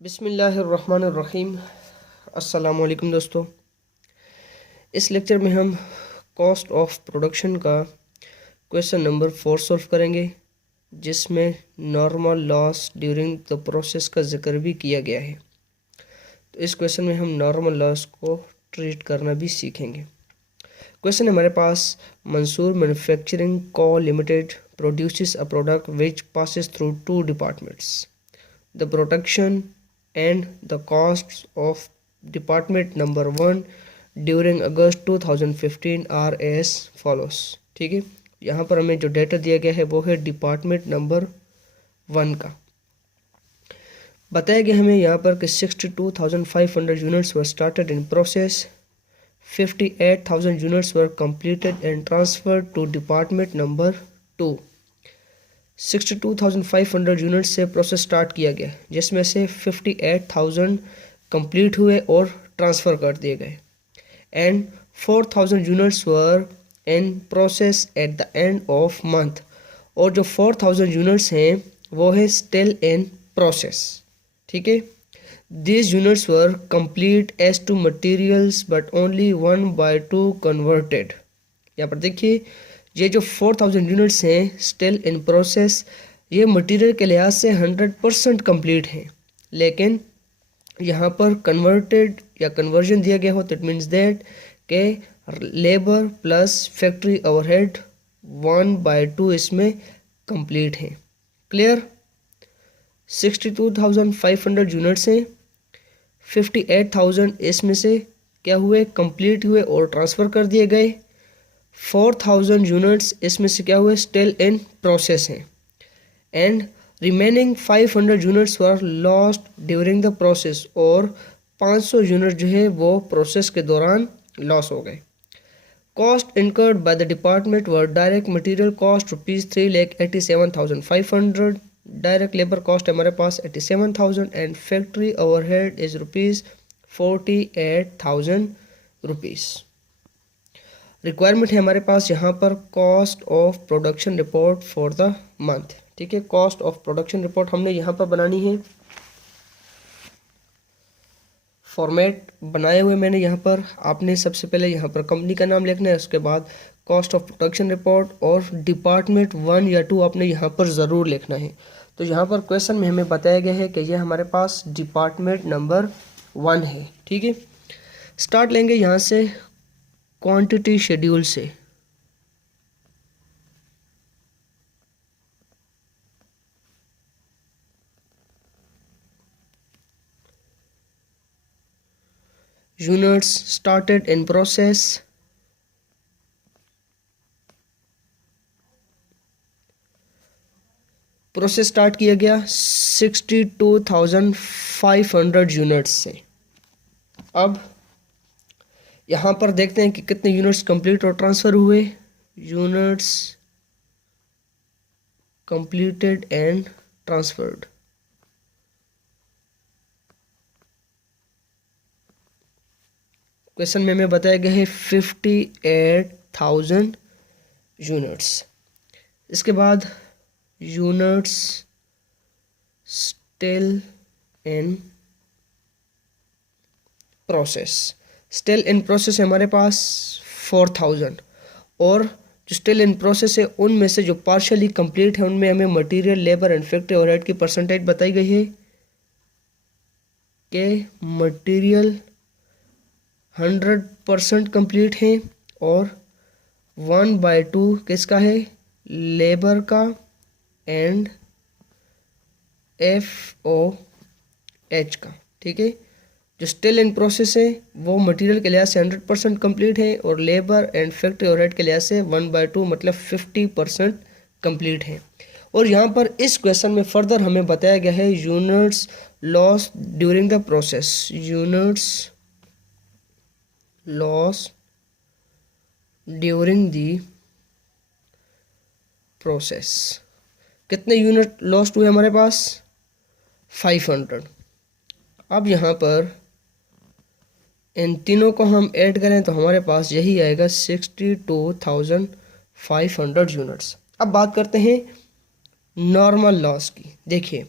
बिस्मिल्लाहिर्रहमानिर्रहीम। अस्सलाम वालेकुम दोस्तों। इस लेक्चर में हम कॉस्ट ऑफ प्रोडक्शन का क्वेश्चन नंबर 4 सॉल्व करेंगे, जिसमें normal loss during the process का जिक्र भी किया गया है। तो इस क्वेश्चन में हम नॉर्मल लॉस को ट्रीट करना भी सीखेंगे। क्वेश्चन हमारे पास, मंसूर मैन्युफैक्चरिंग को limited produces a product which passes through 2 departments. The production and the costs of department number 1 during August 2015 are as follows। ठीक है, यहाँ पर हमें जो डेटा दिया गया है वो है डिपार्टमेंट नंबर 1 का। बताया गया हमें यहाँ पर कि 62,500 units were started in process, 58,000 units were completed and transferred to department number 2। 62,500 unit से प्रोसेस स्टार्ट किया गया, जिसमें से 58,000 कंप्लीट हुए और ट्रांसफ़र कर दिए गए, and 4,000 units were in process at the end of month. और जो 4,000 यूनिट्स हैं वो है स्टिल इन प्रोसेस। ठीक है, these units were complete as to materials but only 1/2 converted. यहाँ पर देखिए, ये जो 4,000 यूनिट्स हैं स्टिल इन प्रोसेस, ये मटेरियल के लिहाज से 100% कंप्लीट हैं, लेकिन यहाँ पर कन्वर्टेड या कन्वर्जन दिया गया हो तो इट मीन्स दैट के लेबर प्लस फैक्ट्री ओवरहेड 1/2 इसमें कंप्लीट हैं। क्लियर? 62,500 यूनिट्स हैं, 58,000 इसमें से क्या हुए, कंप्लीट हुए और ट्रांसफ़र कर दिए गए। 4,000 यूनिट्स इसमें से क्या हुए, स्टिल इन प्रोसेस हैं, and remaining 500 units were lost during the process. और 500 यूनिट जो है वो प्रोसेस के दौरान लॉस हो गए। Cost incurred by the department were direct material cost ₹3,87,500, direct labour cost हमारे पास 87,000 and factory overhead is ₹48,000। Requirement है हमारे पास यहाँ पर cost of production report for the month. ठीक है, कॉस्ट ऑफ प्रोडक्शन रिपोर्ट हमने यहाँ पर बनानी है। फॉर्मेट बनाए हुए मैंने यहाँ पर, आपने सबसे पहले यहाँ पर कंपनी का नाम लिखना है, उसके बाद कॉस्ट ऑफ प्रोडक्शन रिपोर्ट और डिपार्टमेंट 1 या 2 आपने यहाँ पर ज़रूर लिखना है। तो यहाँ पर क्वेश्चन में हमें बताया गया है कि यह हमारे पास डिपार्टमेंट नंबर 1 है। ठीक है, स्टार्ट लेंगे यहाँ से क्वांटिटी शेड्यूल से। Units started in process, process start किया गया 62,500 यूनिट्स से। अब यहाँ पर देखते हैं कि कितने यूनिट्स कंप्लीट और ट्रांसफ़र हुए। Units completed and transferred, question में हमें बताया गया है 58,000 यूनिट्स। इसके बाद units still in process, still in process है हमारे पास 4,000, और जो स्टिल इन प्रोसेस है उनमें से जो पार्शियली कंप्लीट है उनमें हमें material, labour and factory overhead की परसेंटेज बताई गई है कि मटेरियल 100% कंप्लीट है और 1/2 किसका है, लेबर का एंड FOH का। ठीक है, जो स्टिल इन प्रोसेस है वो मटेरियल के लिहाज से 100% कंप्लीट है और लेबर एंड फैक्ट्री ओवरहेड के लिहाज से 1/2 मतलब 50% कंप्लीट है। और यहाँ पर इस क्वेश्चन में फर्दर हमें बताया गया है units loss during the process, units loss during the process. कितने यूनिट लॉस्ट हुए हमारे पास, 500। अब यहाँ पर इन तीनों को हम ऐड करें तो हमारे पास यही आएगा 62,500 यूनिट्स। अब बात करते हैं नॉर्मल लॉस की। देखिए,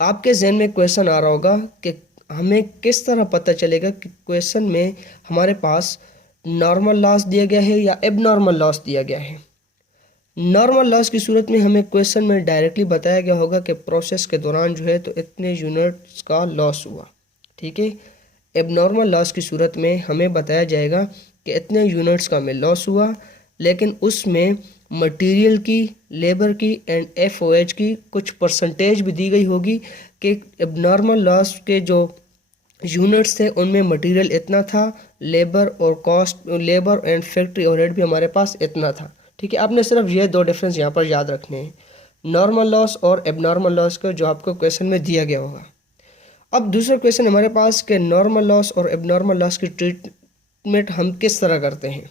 आपके जहन में क्वेश्चन आ रहा होगा कि हमें किस तरह पता चलेगा कि क्वेश्चन में हमारे पास नॉर्मल लॉस दिया गया है या एबनॉर्मल लॉस दिया गया है। नॉर्मल लॉस की सूरत में हमें क्वेश्चन में डायरेक्टली बताया गया होगा कि प्रोसेस के दौरान जो है तो इतने यूनिट्स का लॉस हुआ, ठीक है। एबनॉर्मल लॉस की सूरत में हमें बताया जाएगा कि इतने यूनिट्स का हमें लॉस हुआ, लेकिन उसमें मटेरियल की, लेबर की एंड एफओएच की कुछ परसेंटेज भी दी गई होगी कि एबनॉर्मल लॉस के जो यूनिट्स थे उनमें मटेरियल इतना था, लेबर और cost, labour and factory overhead भी हमारे पास इतना था, ठीक है। आपने सिर्फ ये दो डिफरेंस यहाँ पर याद रखने हैं, नॉर्मल लॉस और एबनॉर्मल लॉस को, जो आपको क्वेश्चन में दिया गया होगा। अब दूसरा क्वेश्चन हमारे पास कि नॉर्मल लॉस और एबनॉर्मल लॉस की ट्रीटमेंट हम किस तरह करते हैं।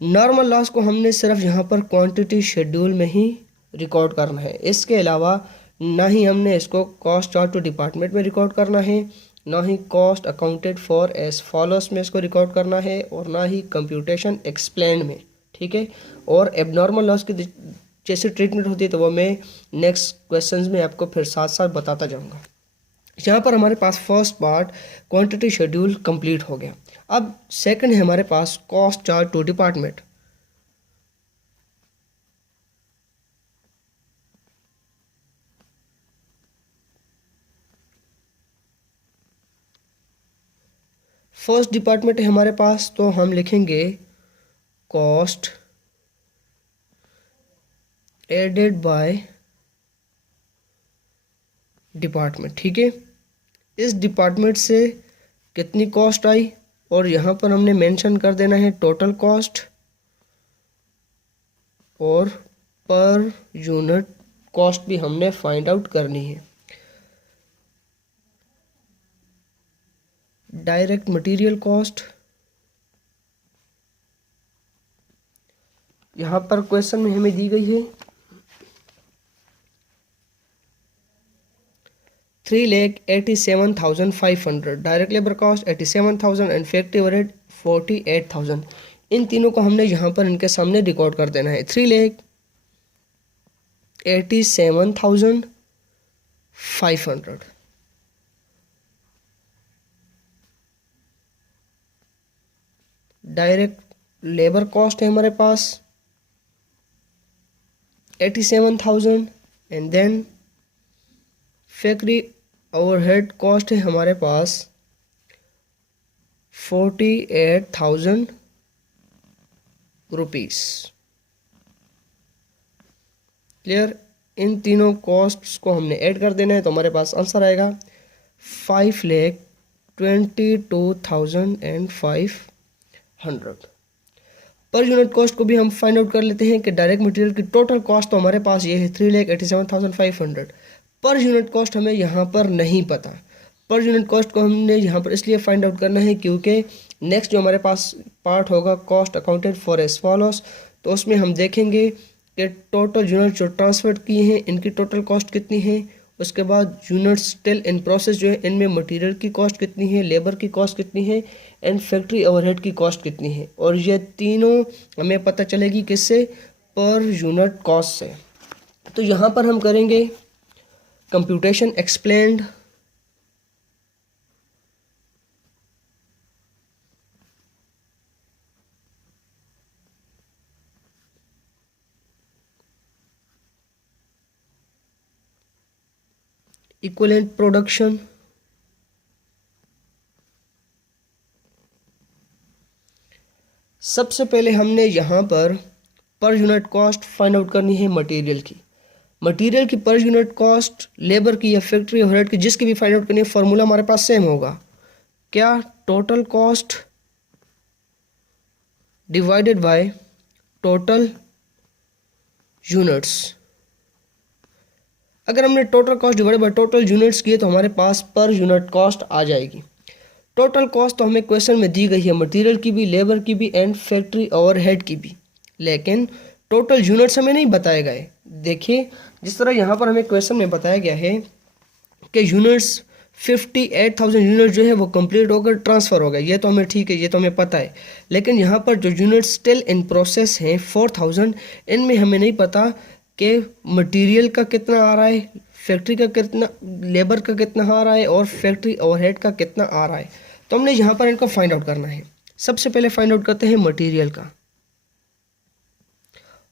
नॉर्मल लॉस को हमने सिर्फ यहाँ पर क्वांटिटी शेड्यूल में ही रिकॉर्ड करना है, इसके अलावा ना ही हमने इसको कॉस्ट चार्ट टू डिपार्टमेंट में रिकॉर्ड करना है, ना ही cost accounted for as follows में इसको रिकॉर्ड करना है, और ना ही कंप्यूटेशन एक्सप्लेन्ड में, ठीक है। और एबनॉर्मल लॉस की जैसे ट्रीटमेंट होती है तो वो मैं नेक्स्ट क्वेश्चंस में आपको फिर साथ साथ बताता जाऊँगा। यहाँ पर हमारे पास first part quantity schedule complete हो गया। अब सेकंड है हमारे पास cost chart to department. First department है हमारे पास, तो हम लिखेंगे कॉस्ट एडेड बाय डिपार्टमेंट, ठीक है। इस डिपार्टमेंट से कितनी कॉस्ट आई, और यहाँ पर हमने मेंशन कर देना है टोटल कॉस्ट, और पर यूनिट कॉस्ट भी हमने फाइंड आउट करनी है। डायरेक्ट मटेरियल कॉस्ट, यहाँ पर क्वेश्चन में हमें दी गई है 3,87,500, direct labour cost 87,000 and factory overhead 48,000। इन तीनों को हमने यहाँ पर इनके सामने रिकॉर्ड कर देना है। 3,87,500 डायरेक्ट लेबर कॉस्ट है हमारे पास 87,000 and then factory overhead cost है हमारे पास 48,000 रुपीस। क्लियर। इन तीनों कॉस्ट्स को हमने ऐड कर देना है तो हमारे पास आंसर आएगा 5,22,500। पर यूनिट कॉस्ट को भी हम फाइंड आउट कर लेते हैं कि डायरेक्ट मटेरियल की टोटल कॉस्ट तो हमारे पास ये है 3,87,500। पर यूनिट कॉस्ट हमें यहाँ पर नहीं पता। पर यूनिट कॉस्ट को हमने यहाँ पर इसलिए फाइंड आउट करना है क्योंकि नेक्स्ट जो हमारे पास पार्ट होगा cost accounted for as follows, तो उसमें हम देखेंगे कि टोटल यूनिट जो ट्रांसफर किए हैं इनकी टोटल कॉस्ट कितनी है, उसके बाद यूनिट स्टिल इन प्रोसेस जो है इनमें मटेरियल की कॉस्ट कितनी है, लेबर की कॉस्ट कितनी है एंड फैक्ट्री ओवरहेड की कॉस्ट कितनी है, और ये तीनों हमें पता चलेगी किससे, पर यूनिट कॉस्ट से। तो यहाँ पर हम करेंगे कंप्यूटेशन एक्सप्लेन्ड, इक्विवेलेंट प्रोडक्शन, सबसे पहले हमने यहाँ per unit cost find out करनी है मटेरियल की। मटेरियल की पर यूनिट कॉस्ट, लेबर की या फैक्ट्री ओवरहेड की, जिसकी भी फाइंड आउट करनी है, फॉर्मूला हमारे पास सेम होगा। क्या? Total cost divided by total units. अगर हमने total cost divided by total units किए तो हमारे पास पर यूनिट कॉस्ट आ जाएगी। टोटल कॉस्ट तो हमें क्वेश्चन में दी गई है मटेरियल की भी, लेबर की भी एंड फैक्ट्री ओवरहेड की भी, लेकिन टोटल यूनिट्स हमें नहीं बताए गए। देखिए जिस तरह यहाँ पर हमें क्वेश्चन में बताया गया है कि यूनिट्स 58,000 यूनिट जो है वो कंप्लीट होकर ट्रांसफ़र हो गए, ये तो हमें ठीक है, ये तो हमें पता है, लेकिन यहाँ पर जो यूनिट स्टिल इन प्रोसेस हैं 4,000, इनमें हमें नहीं पता कि मटेरियल का कितना आ रहा है, फैक्ट्री का कितना, लेबर का कितना आ रहा है और फैक्ट्री ओवरहेड का कितना आ रहा है। तो हमने यहाँ पर इनको फाइंड आउट करना है। सबसे पहले फाइंड आउट करते हैं मटेरियल का।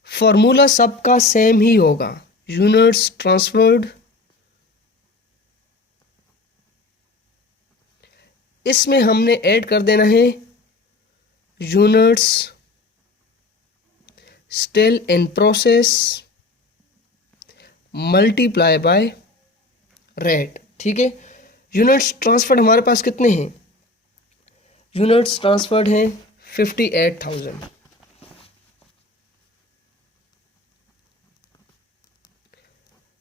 फॉर्मूला सबका सेम ही होगा, यूनिट्स ट्रांसफर्ड, इसमें हमने ऐड कर देना है units still in process multiply by rate. ठीक है, यूनिट्स ट्रांसफर्ड हमारे पास कितने हैं, यूनिट्स ट्रांसफर्ड हैं 58,000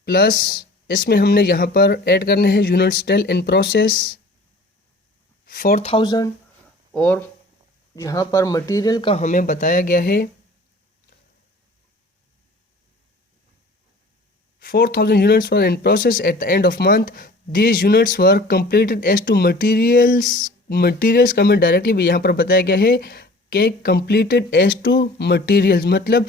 प्लस इसमें हमने यहाँ पर ऐड करने हैं यूनिट स्टिल इन प्रोसेस 4,000 और यहाँ पर मटेरियल का हमें बताया गया है 4,000 units were in process at the end of month. These units were completed as to materials का हमें डायरेक्टली भी यहाँ पर बताया गया है कि completed as to materials मतलब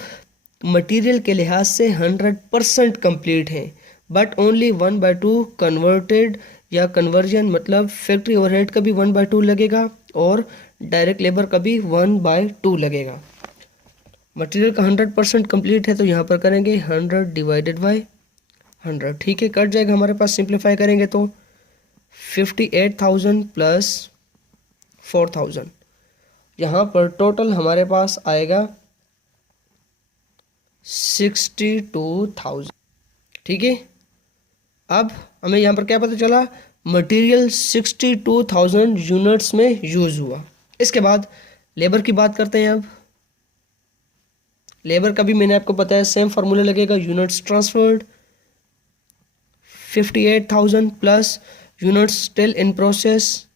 मटेरियल के लिहाज से 100% कंप्लीट है, बट ओनली 1/2 कन्वर्टेड या कन्वर्जन मतलब फैक्ट्री ओवरहेड का भी 1/2 लगेगा और डायरेक्ट लेबर का भी 1/2 लगेगा। मटेरियल का 100% कंप्लीट है तो यहाँ पर करेंगे 100 डिवाइडेड बाय 100। ठीक है, कट जाएगा हमारे पास, सिंप्लीफाई करेंगे तो 58,000 प्लस 4,000, यहाँ पर टोटल हमारे पास आएगा 62,000। ठीक है, अब हमें यहाँ पर क्या पता चला, मटेरियल 62,000 यूनिट्स में यूज हुआ। इसके बाद लेबर की बात करते हैं। अब लेबर का भी मैंने आपको बताया सेम फार्मूला लगेगा, units transferred 58,000 plus units still in process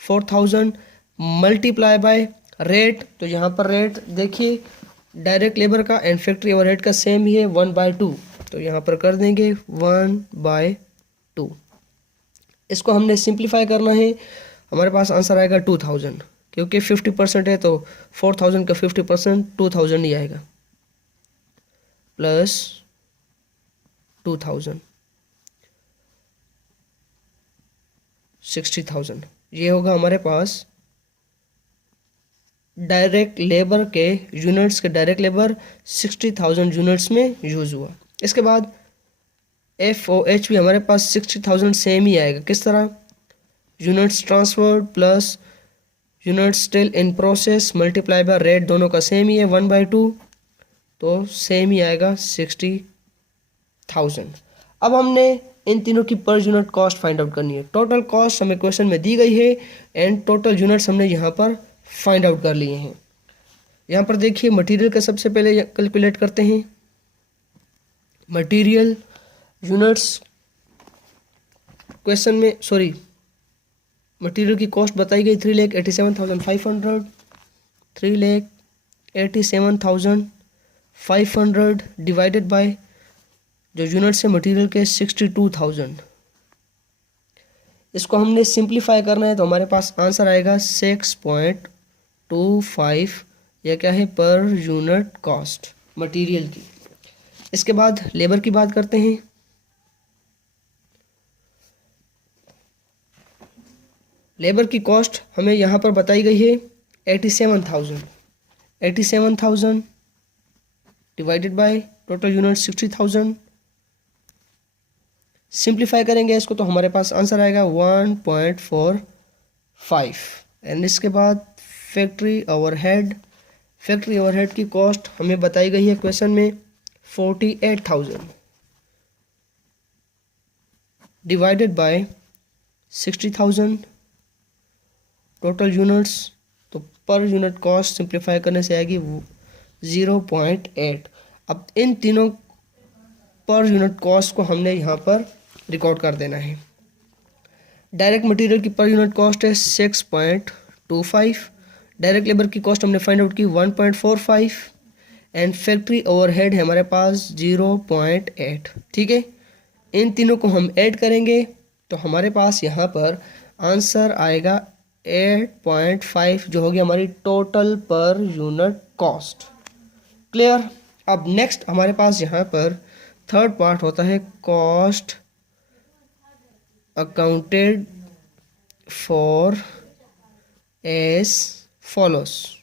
4,000 multiply by rate. तो यहाँ पर रेट देखिए डायरेक्ट लेबर का एंड फैक्ट्री ओवरहेड का सेम ही है 1/2, तो यहाँ पर कर देंगे 1/2। इसको हमने सिंप्लीफाई करना है, हमारे पास आंसर आएगा 2,000 क्योंकि 50% है तो 4,000 का 50% 2,000 ही आएगा प्लस 2,000 60,000। ये होगा हमारे पास डायरेक्ट लेबर के यूनिट्स के, डायरेक्ट लेबर 60,000 यूनिट्स में यूज हुआ। इसके बाद FOH भी हमारे पास 60,000 सेम ही आएगा। किस तरह, units transferred plus units still in process multiply by rate, दोनों का सेम ही है 1/2, तो सेम ही आएगा 60,000। अब हमने इन तीनों की per unit cost find out करनी है। टोटल कॉस्ट हमें क्वेश्चन में दी गई है एंड टोटल यूनिट्स हमने यहाँ पर फाइंड आउट कर लिए हैं। यहाँ पर देखिए मटेरियल का सबसे पहले कैलकुलेट करते हैं। मटेरियल यूनिट्स क्वेश्चन में मटेरियल की कॉस्ट बताई गई 3,87,500, 3,87,500 डिवाइडेड बाय जो यूनिट्स है मटेरियल के 62,000। इसको हमने सिंप्लीफाई करना है तो हमारे पास आंसर आएगा 6.25 या क्या है पर यूनिट कॉस्ट मटेरियल की। इसके बाद लेबर की बात करते हैं। लेबर की कॉस्ट हमें यहाँ पर बताई गई है 87,000 divided by total unit 60,000। Simplify करेंगे इसको तो हमारे पास आंसर आएगा 1.45। एंड इसके बाद फैक्ट्री ओवरहेड की कॉस्ट हमें बताई गई है क्वेश्चन में 48,000 डिवाइडेड बाय 60,000 टोटल यूनिट्स, तो पर यूनिट कॉस्ट सिंप्लीफाई करने से आएगी 0.8। अब इन तीनों पर यूनिट कॉस्ट को हमने यहाँ पर रिकॉर्ड कर देना है। डायरेक्ट मटेरियल की पर यूनिट कॉस्ट है 6.25, डायरेक्ट लेबर की कॉस्ट हमने फाइंड आउट की 1.45 एंड फैक्ट्री ओवरहेड है हमारे पास 0.8। ठीक है, इन तीनों को हम ऐड करेंगे तो हमारे पास यहाँ पर आंसर आएगा 8.5 जो होगी हमारी total per unit cost. Clear. अब नेक्स्ट हमारे पास यहाँ पर थर्ड पार्ट होता है cost accounted for as follows.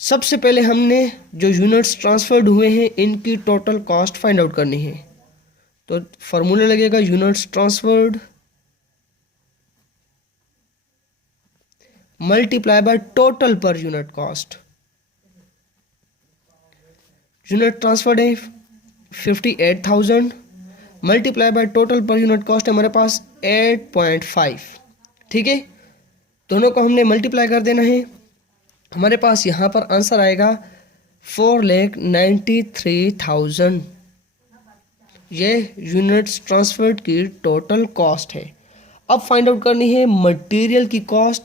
सबसे पहले हमने जो यूनिट्स ट्रांसफर्ड हुए हैं इनकी टोटल कॉस्ट फाइंड आउट करनी है। तो फॉर्मूला लगेगा units transferred multiply by total per unit cost. Unit transferred है 58,000 multiply by total per unit cost है हमारे पास 8.5। ठीक है, दोनों को हमने मल्टीप्लाई कर देना है। हमारे पास यहाँ पर आंसर आएगा 4,93,000। ये यूनिट्स ट्रांसफर्ड की टोटल कॉस्ट है। अब फाइंड आउट करनी है मटेरियल की कॉस्ट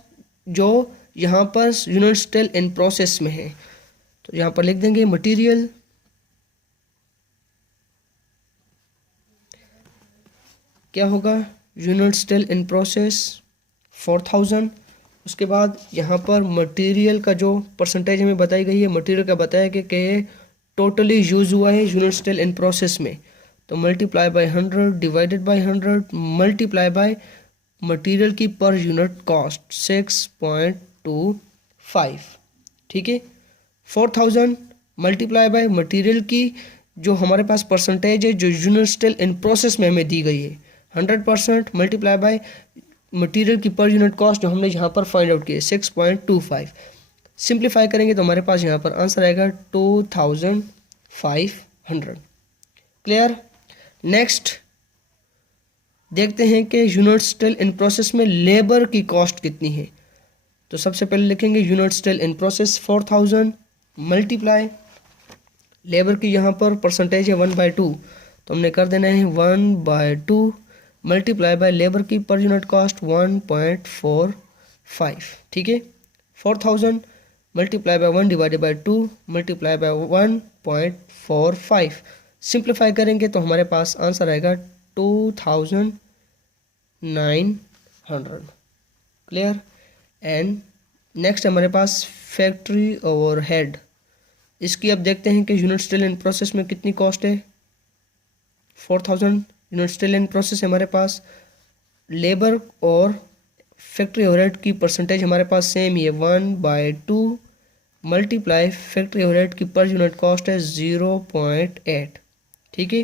जो यहाँ per unit still in process में है। तो यहाँ पर लिख देंगे मटेरियल क्या होगा, यूनिट स्टिल इन प्रोसेस 4,000। उसके बाद यहाँ पर मटेरियल का जो परसेंटेज हमें बताई गई है, मटेरियल का बताया कि टोटली यूज़ हुआ है यूनिट स्टिल इन प्रोसेस में। तो multiply by 100 divided by 100 multiply by material की पर यूनिट कॉस्ट 6.25। ठीक है, 4,000 मल्टीप्लाई बाय मटेरियल की जो हमारे पास परसेंटेज है जो यूनिट स्टिल इन प्रोसेस में हमें दी गई है 100% मल्टीप्लाई बाय मटेरियल की पर यूनिट कॉस्ट जो हमने यहाँ पर फाइंड आउट की है 6.25। सिंप्लीफाई करेंगे तो हमारे पास यहाँ पर आंसर आएगा 2,500। क्लियर। नेक्स्ट देखते हैं कि यूनिट स्टिल इन प्रोसेस में लेबर की कॉस्ट कितनी है। तो सबसे पहले लिखेंगे unit still in process 4,000 multiply labour की यहाँ पर परसेंटेज है 1/2 तो हमने कर देना है 1/2 मल्टीप्लाई बाय लेबर की पर यूनिट कॉस्ट 1.45। ठीक है, 4,000 multiply by 1 divided by 2 multiply by 1.45। Simplify करेंगे तो हमारे पास आंसर आएगा 2,900। क्लियर। एंड नेक्स्ट हमारे पास फैक्ट्री ओवरहेड। इसकी अब देखते हैं कि यूनिट स्टिल इन प्रोसेस में कितनी कॉस्ट है। 4,000 यूनिट स्टिल इन प्रोसेस हमारे पास, लेबर और फैक्ट्री ओवरहेड की परसेंटेज हमारे पास सेम ही है 1/2 मल्टीप्लाई फैक्ट्री ओवरहेड की पर यूनिट कॉस्ट है 0.8। ठीक है,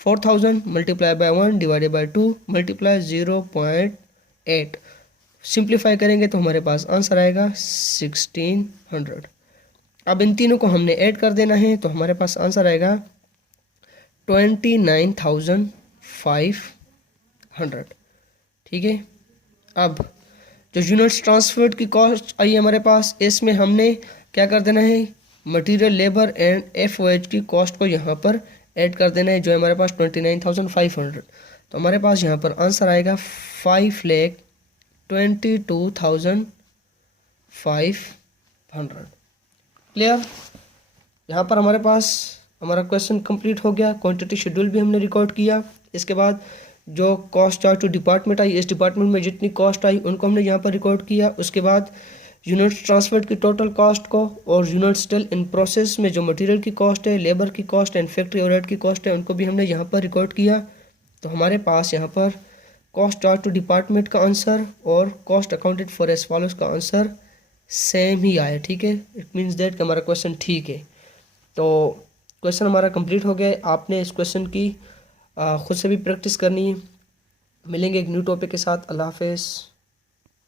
4,000 multiply by 1 divided by 2 multiply 0.8। Simplify करेंगे तो हमारे पास आंसर आएगा 1,600। अब इन तीनों को हमने ऐड कर देना है तो हमारे पास आंसर आएगा 29,500। ठीक है, अब जो यूनिट्स ट्रांसफर्ड की कॉस्ट आई है हमारे पास, इसमें हमने क्या कर देना है, मटेरियल लेबर एंड FOH की कॉस्ट को यहाँ पर ऐड कर देना है जो हमारे पास 29,500। तो हमारे पास यहाँ पर आंसर आएगा 5,22,500। क्लियर। यहाँ पर हमारे पास हमारा क्वेश्चन कंप्लीट हो गया। क्वांटिटी शेड्यूल भी हमने रिकॉर्ड किया। इसके बाद जो कॉस्ट चार्ट जो डिपार्टमेंट आई, इस डिपार्टमेंट में जितनी कॉस्ट आई उनको हमने यहाँ पर रिकॉर्ड किया। उसके बाद यूनिट ट्रांसफर्ड की टोटल कॉस्ट को और यूनिट स्टिल इन प्रोसेस में जो मटेरियल की कॉस्ट है, लेबर की कॉस्ट एंड फैक्ट्री ओवरहेड की कॉस्ट है, उनको भी हमने यहाँ पर रिकॉर्ड किया। तो हमारे पास यहाँ पर कॉस्ट चार्ट टू डिपार्टमेंट का आंसर और cost accounted for as follows का आंसर सेम ही आया। ठीक है, इट मीन्स दैट कि हमारा क्वेश्चन ठीक है। तो क्वेश्चन हमारा कंप्लीट हो गया है। आपने इस क्वेश्चन की खुद से भी प्रैक्टिस करनी है। मिलेंगे एक न्यू टॉपिक के साथ। अल्लाह हाफिज़।